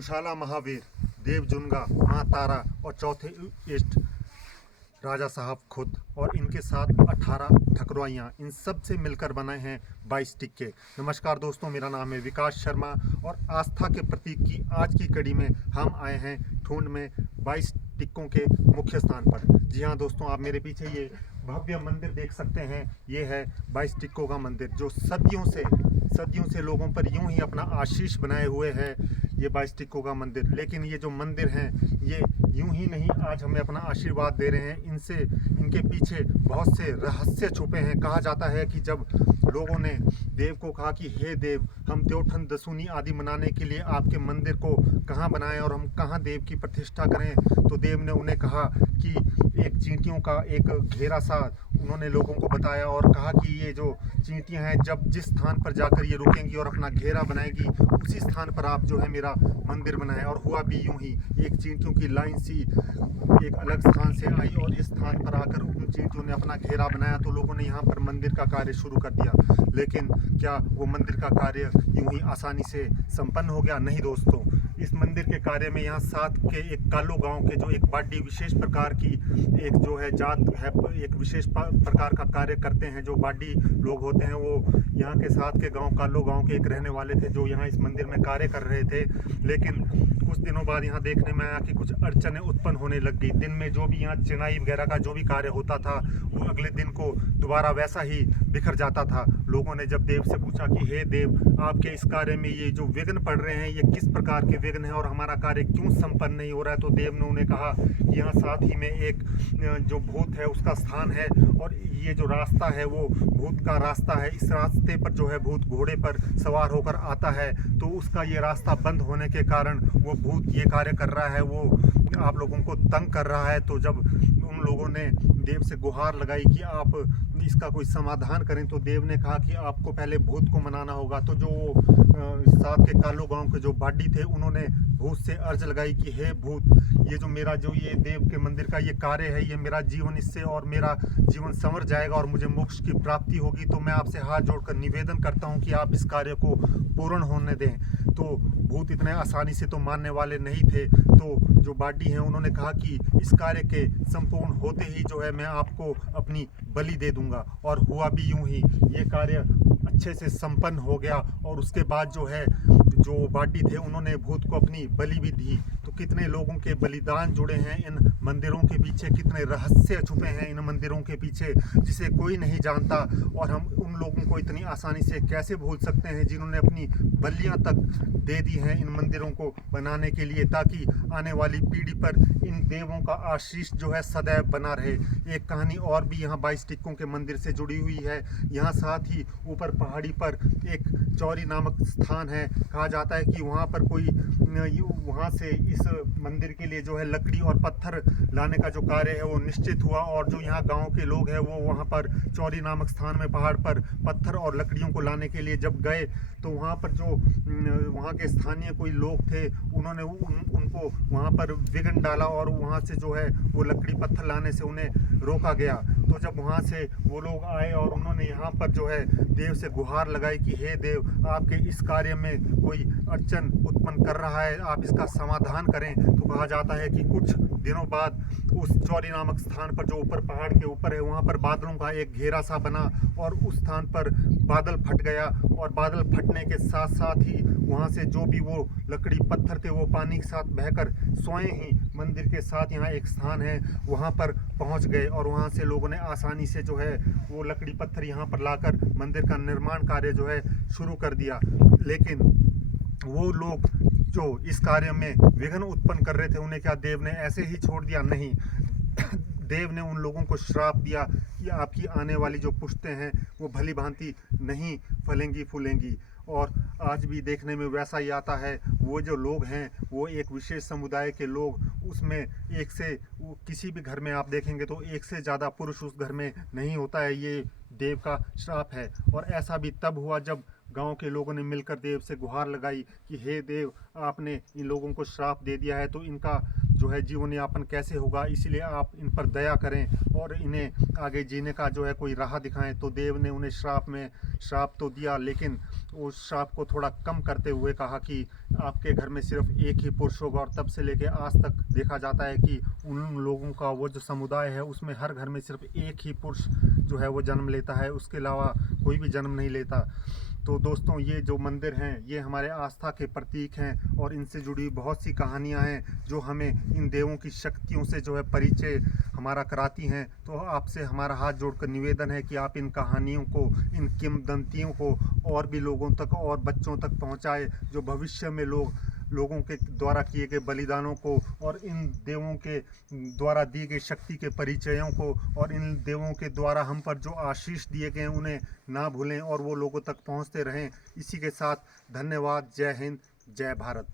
कुशाला महावीर, देव जुनगा, माँ तारा और चौथे इष्ट राजा साहब खुद और इनके साथ 18 ठकुराइयाँ, इन सब से मिलकर बनाए हैं 22 टिक्के। नमस्कार दोस्तों, मेरा नाम है विकास शर्मा और आस्था के प्रतीक की आज की कड़ी में हम आए हैं ठूंड में 22 टिक्कों के मुख्य स्थान पर। जी हाँ दोस्तों, आप मेरे पीछे ये भव्य मंदिर देख सकते हैं। ये है 22 टिक्कों का मंदिर जो सदियों से लोगों पर यूं ही अपना आशीष बनाए हुए है। ये 22 टिक्कों का मंदिर, लेकिन ये जो मंदिर हैं ये यूं ही नहीं आज हमें अपना आशीर्वाद दे रहे हैं। इनके पीछे बहुत से रहस्य छुपे हैं। कहा जाता है कि जब लोगों ने देव को कहा कि हे देव, हम त्योठन दसूनी आदि मनाने के लिए आपके मंदिर को कहाँ बनाएं और हम कहाँ देव की प्रतिष्ठा करें, तो देव ने उन्हें कहा कि एक चींटियों का एक घेरा सा उन्होंने लोगों को बताया और कहा कि ये जो चींटियां हैं जब जिस स्थान पर जाकर ये रुकेंगी और अपना घेरा बनाएगी उसी स्थान पर आप जो है मेरा मंदिर बनाएं। और हुआ भी यूं ही, एक चींटियों की लाइन सी एक अलग स्थान से आई और इस स्थान पर आकर उन चींटियों ने अपना घेरा बनाया, तो लोगों ने यहाँ पर मंदिर का कार्य शुरू कर दिया। लेकिन क्या वो मंदिर का कार्य यूं ही आसानी से संपन्न हो गया? नहीं दोस्तों, इस मंदिर के कार्य में यहाँ साथ के एक कालो गांव के जो एक बाडी विशेष प्रकार की एक जो है जात है, एक विशेष प्रकार का कार्य करते हैं। जो बाडी लोग होते हैं वो यहाँ के साथ के गांव कालो गांव के एक रहने वाले थे जो यहाँ इस मंदिर में कार्य कर रहे थे। लेकिन कुछ दिनों बाद यहाँ देखने में आया कि कुछ अड़चनें उत्पन्न होने लग गई। दिन में जो भी यहाँ चिनाई वगैरह का जो भी कार्य होता था वो अगले दिन को दोबारा वैसा ही बिखर जाता था। लोगों ने जब देव से पूछा कि हे देव, आपके इस कार्य में ये जो विघ्न पड़ रहे हैं ये किस प्रकार के विघ्न है और हमारा कार्य क्यों संपन्न नहीं हो रहा है, तो देव ने उन्हें कहा कि यहाँ साथ ही में एक जो भूत है उसका स्थान है और ये जो रास्ता है वो भूत का रास्ता है। इस रास्ते पर जो है भूत घोड़े पर सवार होकर आता है, तो उसका ये रास्ता बंद होने के कारण वो भूत ये कार्य कर रहा है, वो आप लोगों को तंग कर रहा है। तो जब उन लोगों ने देव से गुहार लगाई कि आप इसका कोई समाधान करें, तो देव ने कहा कि आपको पहले भूत को मनाना होगा। तो जो साथ के कालो गांव के जो बाडी थे उन्होंने भूत से अर्ज लगाई कि हे भूत, ये जो मेरा जो ये देव के मंदिर का ये कार्य है, ये मेरा जीवन इससे और मेरा जीवन संवर जाएगा और मुझे मोक्ष की प्राप्ति होगी, तो मैं आपसे हाथ जोड़कर निवेदन करता हूँ कि आप इस कार्य को पूर्ण होने दें। तो भूत इतने आसानी से तो मानने वाले नहीं थे। तो जो बाडी हैं उन्होंने कहा कि इस कार्य के संपूर्ण होते ही जो है मैं आपको अपनी बलि दे दूंगा। और हुआ भी यूं ही, ये कार्य अच्छे से संपन्न हो गया और उसके बाद जो है जो बाडी थे उन्होंने भूत को अपनी बलि भी दी। तो कितने लोगों के बलिदान जुड़े हैं इन मंदिरों के पीछे, कितने रहस्य छुपे हैं इन मंदिरों के पीछे जिसे कोई नहीं जानता। और हम उन लोगों को इतनी आसानी से कैसे भूल सकते हैं जिन्होंने अपनी बलियां तक दे दी हैं इन मंदिरों को बनाने के लिए, ताकि आने वाली पीढ़ी पर इन देवों का आशीष जो है सदैव बना रहे। एक कहानी और भी यहाँ 22 टिक्कों के मंदिर से जुड़ी हुई है। यहाँ साथ ही ऊपर पहाड़ी पर एक चौरी नामक स्थान है। कहा जाता है कि वहाँ पर कोई वहाँ से इस मंदिर के लिए जो है लकड़ी और पत्थर लाने का जो कार्य है वो निश्चित हुआ। और जो यहाँ गांव के लोग हैं वो वहाँ पर चौरी नामक स्थान में पहाड़ पर पत्थर और लकड़ियों को लाने के लिए जब गए, तो वहाँ पर जो वहाँ के स्थानीय कोई लोग थे उन्होंने उनको वहाँ पर विघ्न डाला और वहाँ से जो है वो लकड़ी पत्थर लाने से उन्हें रोका गया। तो जब वहाँ से वो लोग आए और उन्होंने यहाँ पर जो है देव से गुहार लगाई कि हे देव, आपके इस कार्य में कोई अड़चन उत्पन्न कर रहा है, आप इसका समाधान करें। तो कहा जाता है कि कुछ दिनों बाद उस चौरी नामक स्थान पर जो ऊपर पहाड़ के ऊपर है वहाँ पर बादलों का एक घेरा सा बना और उस स्थान पर बादल फट गया। और बादल फटने के साथ साथ ही वहाँ से जो भी वो लकड़ी पत्थर थे वो पानी के साथ बहकर स्वयं ही मंदिर के साथ यहाँ एक स्थान है वहाँ पर पहुँच गए। और वहाँ से लोगों ने आसानी से जो है वो लकड़ी पत्थर यहाँ पर लाकर मंदिर का निर्माण कार्य जो है शुरू कर दिया। लेकिन वो लोग जो इस कार्य में विघ्न उत्पन्न कर रहे थे उन्हें क्या देव ने ऐसे ही छोड़ दिया? नहीं, देव ने उन लोगों को श्राप दिया कि आपकी आने वाली जो पुश्तें हैं वो भली भांति नहीं फलेंगी फूलेंगी। और आज भी देखने में वैसा ही आता है। वो जो लोग हैं वो एक विशेष समुदाय के लोग, उसमें एक से किसी भी घर में आप देखेंगे तो एक से ज़्यादा पुरुष उस घर में नहीं होता है। ये देव का श्राप है। और ऐसा भी तब हुआ जब गांव के लोगों ने मिलकर देव से गुहार लगाई कि हे देव, आपने इन लोगों को श्राप दे दिया है तो इनका जो है जीवन यापन कैसे होगा, इसलिए आप इन पर दया करें और इन्हें आगे जीने का जो है कोई राह दिखाएं। तो देव ने उन्हें श्राप तो दिया, लेकिन उस श्राप को थोड़ा कम करते हुए कहा कि आपके घर में सिर्फ एक ही पुरुष होगा। और तब से लेके आज तक देखा जाता है कि उन लोगों का वो जो समुदाय है उसमें हर घर में सिर्फ एक ही पुरुष जो है वो जन्म लेता है, उसके अलावा कोई भी जन्म नहीं लेता। तो दोस्तों, ये जो मंदिर हैं ये हमारे आस्था के प्रतीक हैं और इनसे जुड़ी बहुत सी कहानियां हैं जो हमें इन देवों की शक्तियों से जो है परिचय हमारा कराती हैं। तो आपसे हमारा हाथ जोड़कर निवेदन है कि आप इन कहानियों को, इन किंवदंतियों को और भी लोगों तक और बच्चों तक पहुंचाए, जो भविष्य में लोगों के द्वारा किए गए बलिदानों को और इन देवों के द्वारा दी गई शक्ति के परिचयों को और इन देवों के द्वारा हम पर जो आशीष दिए गए उन्हें ना भूलें और वो लोगों तक पहुंचते रहें। इसी के साथ धन्यवाद। जय हिंद, जय भारत।